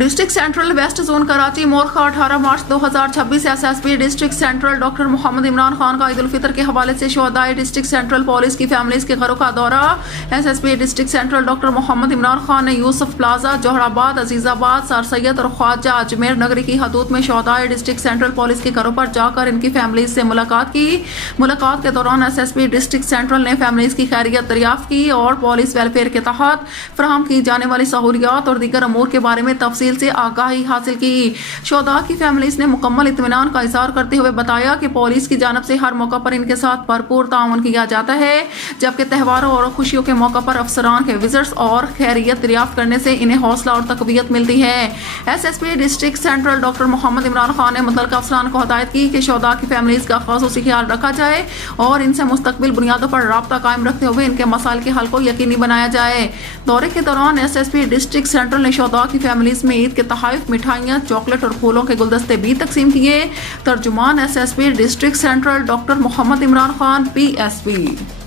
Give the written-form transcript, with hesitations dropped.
District central west zone Karachi مورخہ 18 March 2026 SSP district central doctor Muhammad Imran Khan کا عید الفطر کے حوالے سے شہدائے ڈسٹرکٹ سینٹرل پولیس کی فیملیز کے گھروں کا دورہ۔ SSP district central doctor Muhammad Imran Khan نے یوسف پلازا، جوہر آباد، عزیز آباد، سر سید اور خواجہ اجمیر نگری کی حدود میں شہدائے ڈسٹرکٹ سینٹرل پولیس کے گھروں پر جا کر ان کی فیملیز سے ملاقات کی۔ ملاقات کے دوران SSP ڈسٹرکٹ سینٹرل نے فیملیز کی خیریت دریافت کی اور پولیس ویلفیئر کے تحت فراہم کی جانے والی سہولیات اور دیگر امور کے بارے میں تفصیل سے آگاہی حاصل کی۔ شہداء کی فیملیز نے مکمل اطمینان کا اظہار کرتے ہوئے بتایا کہ پولیس کی جانب سے ہر موقع پر ان کے ساتھ بھرپور تعاون کیا جاتا ہے، جبکہ تہواروں اور خوشیوں کے موقع پر افسران کے وزٹس اور خیریت دریافت کرنے سے انہیں حوصلہ اور تقویت ملتی ہے۔ SSP district central doctor Muhammad Imran Khan نے متعلقہ افسران کو ہدایت کی کہ شہداء کی فیملیز کا خصوصی خیال رکھا جائے اور ان سے مستقبل بنیادوں پر رابطہ قائم رکھتے ہوئے ان کے مسائل کے حل کو یقینی بنایا جائے۔ دورے کے دوران SSP ڈسٹرکٹ سینٹرل نے شہداء کی فیملیز میں عید کے تحائف، مٹھائیاں، چاکلیٹ اور پھولوں کے گلدستے بھی تقسیم کیے۔ ترجمان SSP district central doctor Muhammad Imran Khan PSP۔